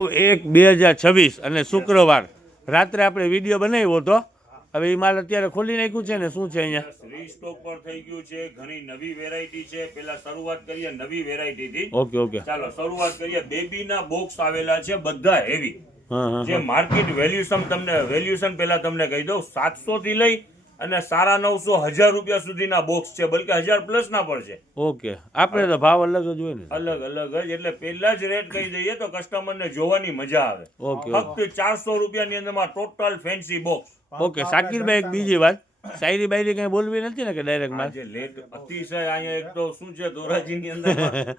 1/2026 અને શુક્રવાર રાત્રે આપણે વિડીયો બનાવ્યો હતો. હવે એ માલ અત્યારે ખોલી નાખ્યું છે ને શું છે અહીંયા રીસ્ટોક પર થઈ ગયું છે. ઘણી નવી વેરાયટી છે. પેલા શરૂઆત કરીએ નવી વેરાયટી થી. ઓકે ચાલો શરૂઆત કરીએ. બેબીના બોક્સ આવેલા છે બધા હેવી. જે માર્કેટ વેલ્યુએશન પેલા તમને કહી દઉં 700 થી લઈ અને 950 1000 રૂપિયા સુધીના બોક્સ છે, બલકે 1000 પ્લસ ના પણ છે. ઓકે આપણે તો ભાવ અલગ જ હોય ને, અલગ જ. એટલે પેલા જ રેટ કહી દઈએ તો કસ્ટમર ને જોવાની મજા આવે. ફક્ત 400 રૂપિયાની અંદરમાં ટોટલ ફેન્સી બોક્સ. ઓકે શાકીરભાઈ, એક બીજી વાત, શાયરી બાયરી કઈ બોલવી નથી ને કે ડાયરેક્ટ માં જે લેટ અતિશય અહીંયા એક તો શું છે ધોરાજીની અંદર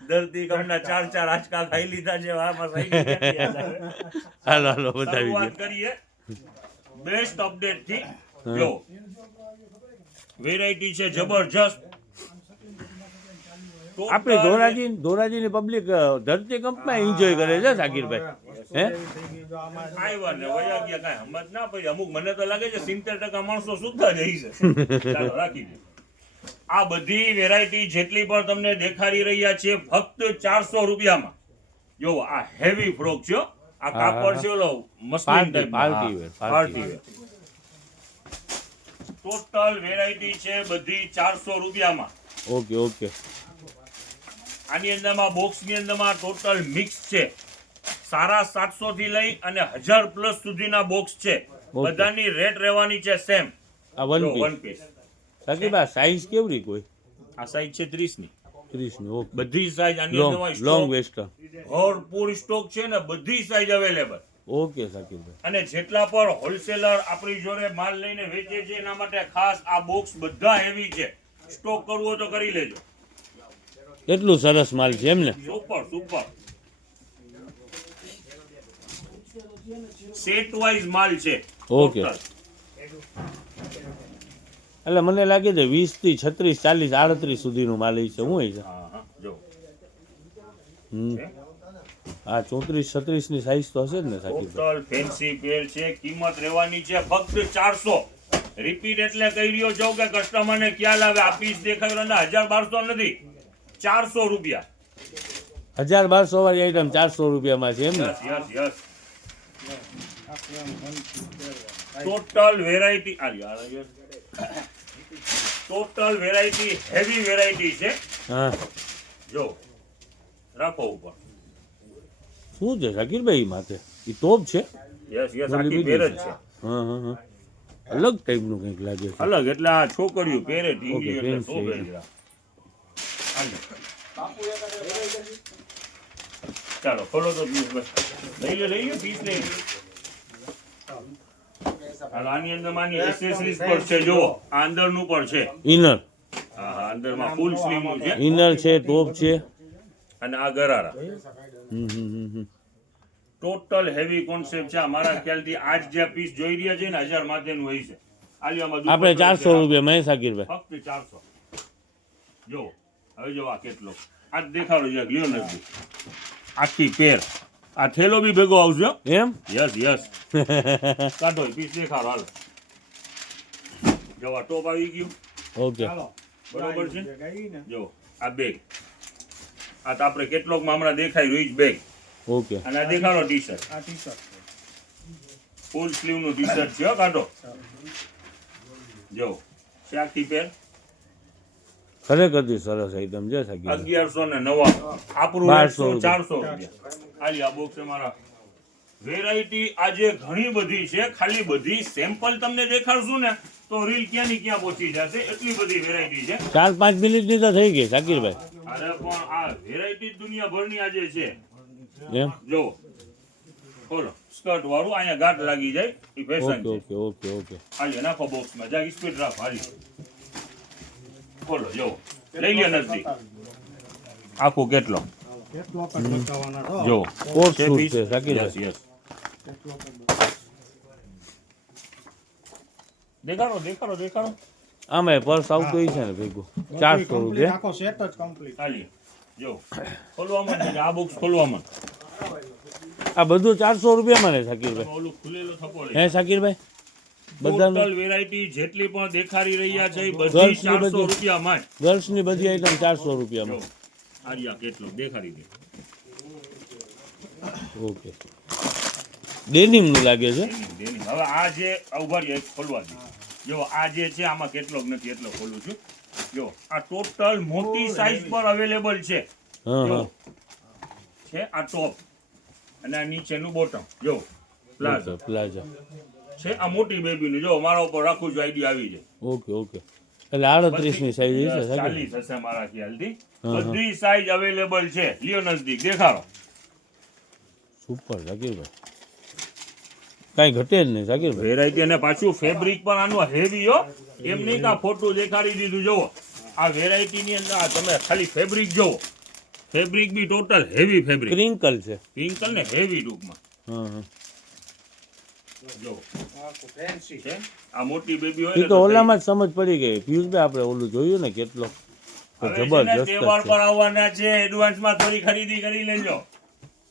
ધરતી કમના 4 આંચકા ખાઈ લીધા છે. આમાં હાલો બતાવી વાત કરીએ બેસ્ટ અપડેટ થી. જો વેરાયટી છે જબરજસ્ત. આપણે ધોરાજીની પબ્લિક ધરતી કંપમાં એન્જોય કરે છે શાકીરભાઈ. હે આવ્યા ને વયા ગયા, કાંઈ સમજ ના પડી. અમુક મને તો લાગે છે 70% માણસો સુધા જઈ છે. ચાલો રાખી દે. આ બધી વેરાયટી જેટલી પણ તમને દેખાડી રહ્યા છે ફક્ત 400 રૂપિયામાં. જો આ હેવી ફ્રોક છે. આ કાપડ છે ઓલો muslin type party wear. Total variety છે બધી 400 રૂપિયામાં. ઓકે આની અંદરમાં બોક્સની અંદરમાં ટોટલ મિક્સ છે. 750 થી લઈ અને 1000 પ્લસ સુધીના બોક્સ છે. બધાની રેટ રહેવાની છે સેમ. આ વન પીસ સાકીબા સાઈઝ કેવડી? કોઈ આ સાઈઝ છે 30 ની. ઓકે બધી સાઈઝ આની અંદરમાં લોંગ વેસ્ટ ભરપૂર સ્ટોક છે ને બધી સાઈઝ અવેલેબલ. ઓકે સાકીબભાઈ. અને જેટલા પર હોલસેલર આપણી જોડે માલ લઈને વેચે છે એના માટે ખાસ આ બોક્સ બધા હેવી છે. સ્ટોક કરવો તો કરી લેજો. એટલું સરસ માલ છે એમ ને? સુપર સેટ વાઇઝ માલ છે. ઓકે. એટલે મને લાગે છે 20 થી 36 40 38 સુધીનું માલ છે. હું છે જો આ 34 36 ની સાઈઝ તો હશે જ ને સાચી? ટોટલ ફેન્સી પેર છે. કિંમત રહેવાની છે ફક્ત 400. રિપીટ એટલે કહી રહ્યો છો કે કસ્ટમરને ખ્યાલ આવે. આ પીસ દેખાયો ને 1000-1200 નથી, 400 રૂપિયા. 1000-1200 વાળી આઈટમ 400 રૂપિયામાં છે એમ ને? Yes. Total variety heavy variety છે. હા જો રાખો ઉપર. શું છે શાકીરભાઈ માથે? એ ટોપ છે? યસ આખી પેર જ છે. હા અલગ ટાઈપનું કંઈક લાગે છે. અલગ એટલે આ છોકરીઓ પહેરે ઢીંગલી એટલે શોભે. ચાલો ખોલો તો લઈ લે પીસ લઈ લે. આની અંદર માની એસેસરીઝ પર છે. જો આ અંદરનું પણ છે. ઇનર. હા અંદરમાં ફૂલ સ્લીવ નું છે. ઇનર છે, ટોપ છે અને આ ગરારા. ટોટલ હેવી કોન્સેપ્ટ છે. મારા ખ્યાલથી આજ જે પીસ જોઈ રહ્યા છે ને 1000 માથેનું હોય છે. આપણે 400 રૂપિયા શાકીરભાઈ. ફક્ત 400. જો હવે જો આ કેટલો આ દેખાડો છે. લ્યો નથી આખી પેર. આ થેલો બી ભેગો આવશે એમ? યસ કાઢો પીસ દેખાડો. હાલો જો આ ટોપ આવી ગયું. ઓકે બરોબર છે. જો આ બેગ આ તો આપણે કેટલોકમાં હમણાં દેખાય રીચ બેગ. ઓકે. અને આ દેખાડો ટી-શર્ટ. આ ટી-શર્ટ ફૂલ સ્લીવ નું ટી-શર્ટ છે. કાઢો જો આખી પેર. ખરેખર સરસ આઈટમ છે સાકી. 1199. આપણું 400 રૂપિયા. આલી આ બોક્સ અમારા વેરાયટી આજે ઘણી બધી છે. ખાલી બધી સેમ્પલ તમને દેખાડશું ને તો રીલ ક્યાં ની ક્યાં પહોંચી જશે. એટલી બધી વેરાયટી છે. 4-5 મિનિટની તો થઈ ગઈ શાકીરભાઈ. અરે પણ આ વેરાયટી દુનિયાભરની આજે છે એમ. જો ખોલો સ્કર્ટ વાળું અહીંયા ગાંઠ લાગી જાય એ ફેશન છે. ઓકે. હાલી નાખો બોક્સમાં. જા સ્પીડ રાખ. હાલી ખોલો જો લઈ લ્યો નજદીક. આખું કેટલો જો કોટ સૂટ છે શાકીરભાઈ. યસ દેખાડો. આમાં પર્સ આવતું છે ને ભેગું 400 રૂપિયા. આખો સેટ જ કમ્પ્લીટ. હાલી જો ખોલવામાં આ બોક્સ ખોલવામાં. આ બધું 400 રૂપિયામાં ને શાકીરભાઈ? ઓલું ખુલેલો થપો હે શાકીરભાઈ? ટોટલ વેરાયટી જેટલી પણ દેખાડી રહ્યા છે બધી 400 રૂપિયામાં. ગર્લ્સની બધી આઈટમ 400 રૂપિયામાં. આર્યા કેટલો દેખાડી દે. ઓકે ડેનિમ નું લાગે છે. Denim. હવે આ જે ઉભા રહ્યો એક ખોલવા દે. જો આ જે છે આમાં કેટલોક નથી એટલો ખોલું છું. જો આ ટોટલ મોટી સાઈઝ પર અવેલેબલ છે. હા જો હા છે આ ટોપ અને આ નીચેનું બોટમ. જો પ્લાઝો પ્લાઝા. છે આ મોટી બેબીનું. જો મારા ઉપર રાખું છું આઈડિયા આવી જાય. ઓકે ઓકે એટલે 38 ની સાઈઝ છે સાહેબ. 40 હશે મારા ખ્યાલથી. હા. બધી સાઈઝ અવેલેબલ છે. લ્યો નજદીક દેખાડો. સુપર ઝાકીરભાઈ કાંઈ ઘટે જ નહીં ઝાકીરભાઈ. વેરાયટી અને પાછું ફેબ્રિક પણ આનું હેવી હો. એમ નહીં કે આ ફોટો દેખાડી દીધું. જોવો આ વેરાયટી ની અંદર આ તમે ખાલી ફેબ્રિક જોવો. ફેબ્રિક બી ટોટલ હેવી ફેબ્રિક. ક્રિંકલ છે. પિંકલ ને હેવી ટૂંકમાં. હા હા જો છે આ મોટી બેબી હોય એ ને તો તો ઓલામાં જ સમજ પડી ગઈ પિયુષભાઈ આપણે ઓલું જોયું ને કેટલો તો હવે છે ને જબરજસ્ત તહેવાર જ પર છે. આવવાના છે. એડવાન્સમાં થોડી ખરીદી કરી લેજો.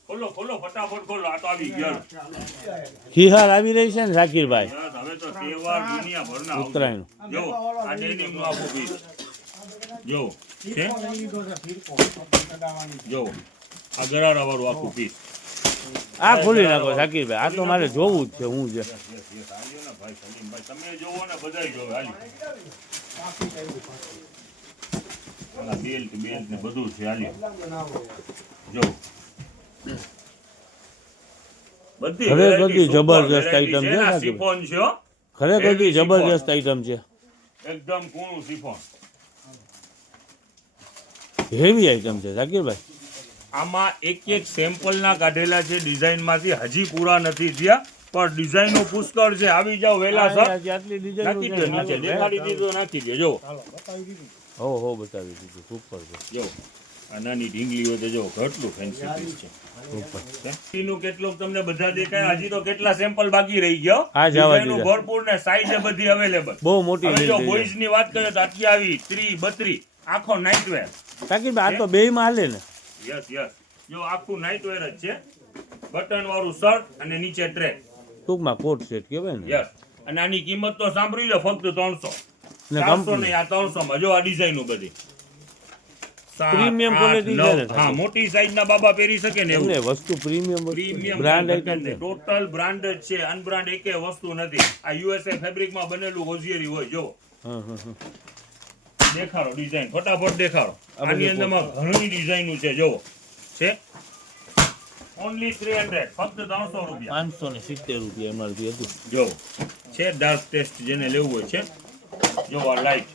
ખોલો ખોલો ફટાફટ ખોલો. આ તો આવી ગયો. ખીહાર આવી રહી છે ને ઝાકીરભાઈ યસ, હવે તો તહેવાર દુનિયાભરના આવશે. ઉત્તરાયણ. જો આ ડેનિમ નું આખું પીસ. જો છે જો આ ગરારા વાળું આખું પીસ. આ ખોલી નાખો ઝાકીરભાઈ આ તો મારે જોવું જ છે હું છે. યસ, હાલ્યો ને ભાઈ સલીમભાઈ. તમે જોવો ને બધાય જોવે. હાલી આલા બેલ્ટ ને બધું છે. હાલ્યો જો બધી ખરેખર variety super જબરજસ્ત variety item છે આ ને શિફોન છે હો. ખરેખર Heavy જબરજસ્ત આઈટમ છે. એકદમ કૂણું શિફોન. હેવી આઈટમ છે ઝાકીરભાઈ. આમાં એક એક સેમ્પલ ના કાઢેલા છે ડિઝાઇન માંથી. હજી પૂરા નથી થયા પણ ડિઝાઇનો પુષ્કળ છે. આવી જાવ વહેલા સર. આટલી ડિઝાઇન નાખી દો નીચે. દેખાડી દીધો નાખી દો. જો હો બતાવી દીધું સુપર છે. જો આ નાની ઢીંગલી હોય તો જો કેટલું ફેન્સી પીસ છે. સુપર. નું કેટલું તમને બધા દેખાય. હજી તો કેટલા સેમ્પલ બાકી રહી ગયો. આ જવા ડિઝાઇનો દીધા. ભરપૂર ને સાઈઝ બધી અવેલેબલ. બહુ મોટી હવે જો ડીલ બોಯ್સ ની વાત કરીએ તો આટલી આવી 30 32 આખો નાઇટ વેર. ઝાકીરભાઈ આ તો બેયમાં હાલે ને. યસ યસ જો આખું નાઇટ વેર જ છે. બટન વાળું શર્ટ અને નીચે ટ્રેક. ટૂંકમાં કોટ સેટ કહેવાય ને. યસ અને આની કિંમત તો સાંભળી લો ફક્ત 300. ને 400 કંપની નહીં આ 300 માં. જો આ ડિઝાઇનો બધી સાત, Premium આઠ, quality નવ. છે ને, હા મોટી સાઈઝ ના બાબા પહેરી શકે ને એવું. એમને વસ્તુ પ્રીમિયમ પ્રીમિયમ બ્રાન્ડ આઈટમ છે. ટોટલ બ્રાન્ડ જ છે. અનબ્રાન્ડ એકે વસ્તુ નથી. આ યુએસએ ફેબ્રિક માં બનેલું હોઝિયરી હોય. જો હા હા હા દેખાડો ડિઝાઇન ફટાફટ દેખાડો. આ બધી આની અંદરમાં ઘણી ડિઝાઇનો છે. જો છે ઓન્લી 300 ફક્ત 300 રૂપિયા. 570 રૂપિયા એમઆરપી હતું. જો છે ડાર્ક ટેસ્ટ જેને લેવું હોય છે. જો આ લાઈટ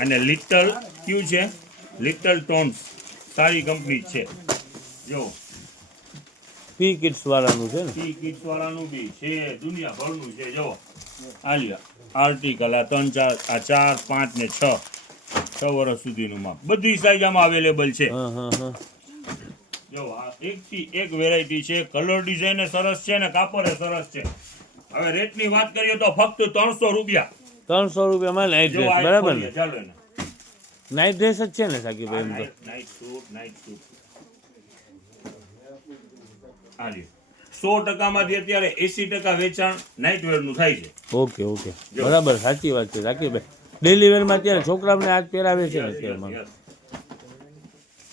અને લિટલ ક્યુ છે લિટલ ટોન્સ સારી કંપની છે. જો પી કિડ્સ વાળાનું છે ને. ટી કિડ્સ વાળાનું બી છે. દુનિયાભરનું છે. જો આલિયા આર્ટિકલ આ 3 4 આ 4 5 ને 6 વર્ષ સુધીનું માપ. બધી સાઈઝ આમાં અવેલેબલ છે. હા હા હા જો આ એકથી એક વેરાયટી છે. કલર ડિઝાઇન સરસ છે ને કાપડ સરસ છે. હવે રેટની વાત કરીએ તો ફક્ત 300 રૂપિયા. 300 રૂપિયામાં નાઇટ જો ડ્રેસ આ બરાબર ખોલીએ, ને. ચાલો એને. નાઇટ ડ્રેસ જ છે ને સાકીભાઈ એમ તો. નાઇટ સૂટ આ લ્યો. 100% માંથી અત્યારે 80% વેચાણ નાઇટ વેર નું થાય છે. ઓકે ઓકે બરાબર સાચી વાત છે સાકીભાઈ. ડેલી વેરમાં અત્યારે છોકરાઓને આજ પહેરાવે છે ને Yes, અત્યારમાં. yes.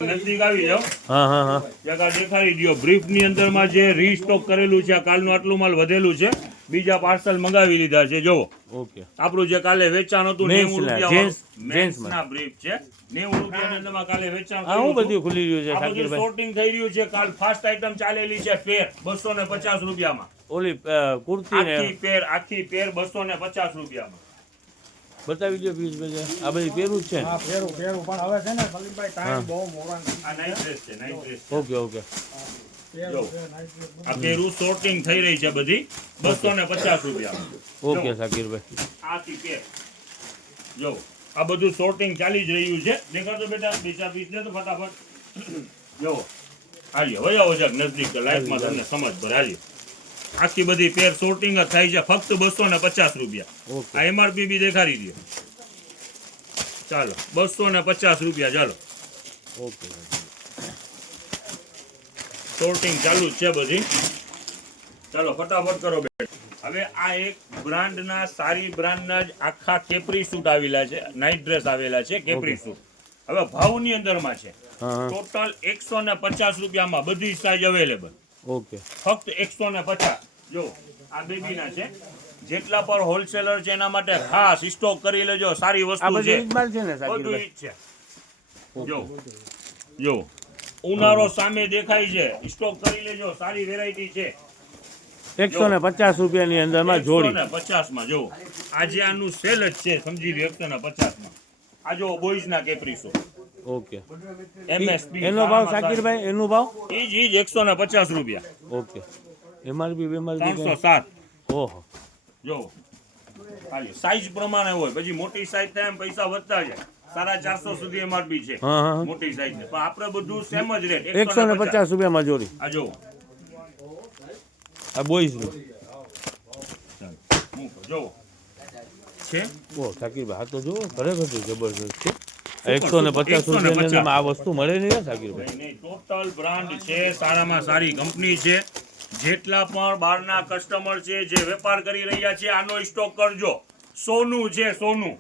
નજદીક આવી જાઓ. હા હા હા જગા દેખાડી દો. બ્રીફ ની અંદર માં જે રીસ્ટોક કરેલું છે. આ કાલનું આટલું માલ વધેલું છે. બીજા પાર્સલ મંગાવી લીધા છે. જો ઓકે આપણું જે કાલે વેચાણ હતું Men's 90 ના, રૂપિયા gents ના બ્રીફ છે. 90 રૂપિયાની અંદરમાં કાલે વેચાણ આ હું કર્યું હતું. બધું ખુલી રહ્યું છે આ બધું સાકીરભાઈ. sorting થઈ રહ્યું છે. કાલ ફાસ્ટ આઈટમ ચાલેલી છે. પેર 250 રૂપિયામાં. ઓલી કુર્તી ને આખી પેર 250 રૂપિયામાં. બતાવી દો પિયુષભાઈ. આ બધી પહેરું જ છે ને? હા પેરું પણ હવે છે ને સલીમભાઈ ટાઈમ બહુ મોડા આ નાઇટ ડ્રેસ છે. Night dress. ઓકે ઓકે જો આ પેરું sorting થઈ રહી છે બધી 250 રૂપિયામાં. ઓકે સાકીરભાઈ. આખી પેર જો આ બધું sorting ચાલી જ રહ્યું છે. દેખાડો બેટા બીજા પીસ ને તો ફટાફટ જો હાલ્યો વયા ઓજાક નજદીક લાઈફમાં તમને સમજ પડે. હાલ્યો આખી બધી પેર sorting જ થાય છે ફક્ત 250 રૂપિયા. ઓકે આ એમઆરપી બી દેખાડી દો. ચાલો 250 રૂપિયા. ચાલો ઓકે sorting ચાલુ જ છે બધી. ચાલો ફટાફટ કરો બેટા. હવે આ એક બ્રાન્ડના સારી બ્રાન્ડના જ આખા કેપરી સૂટ આવેલા છે. નાઇટ ડ્રેસ આવેલા છે કેપરી સૂટ. હવે ભાવની અંદરમાં છે હા. ટોટલ 150 રૂપિયામાં બધી સાઈઝ અવેલેબલ. ઓકે. ફક્ત 150. જો આ બેબીના છે, જેટલા પર હોલસેલર છે એના માટે ખાસ સ્ટોક કરી લેજો. સારી આ વસ્તુ બધું છે, ઈ જ માલ છે ને બધું શાકીરભાઈ? ઈ જ છે. જો ઉનાળો સામે દેખાય છે, સ્ટોક કરી લેજો. સારી વેરાયટી છે. 150 રૂપિયાની અંદરમાં જોડી. 150 માં જો આજે આનું સેલ જ છે, સમજી લો. 150 માં આ જો બોયઝ ના કેપ્રિસો ઓકે. MSP એનો ભાવ શાકીરભાઈ, એનો ભાવ? ઈ જ 150 રૂપિયા. ઓકે. MRP 307. ઓહો. જો ખાલી સાઈઝ પ્રમાણે હોય, પછી મોટી સાઈઝ થાય એમ પૈસા વધતા જાય. 450 સુધી MRP છે હા હા. મોટી સાઈઝ ને, પણ આપણે બધું સેમ જ રેટ 150 રૂપિયામાં જોડી. આ જો આ બોયઝનું. મૂકો જો છે. ઓ શાકીરભાઈ, આ તો જુઓ ખરેખર તો જબરદસ્ત છે. 150 રૂપિયાની અંદરમાં આ વસ્તુ મળે નહીં શાકીરભાઈ? ટોટલ બ્રાન્ડ છે, સારામાં સારી કંપની છે. જેટલા પણ બહારના કસ્ટમર છે જે વેપાર કરી રહ્યા છે, આનો સ્ટોક કરજો. સોનું છે, સોનું.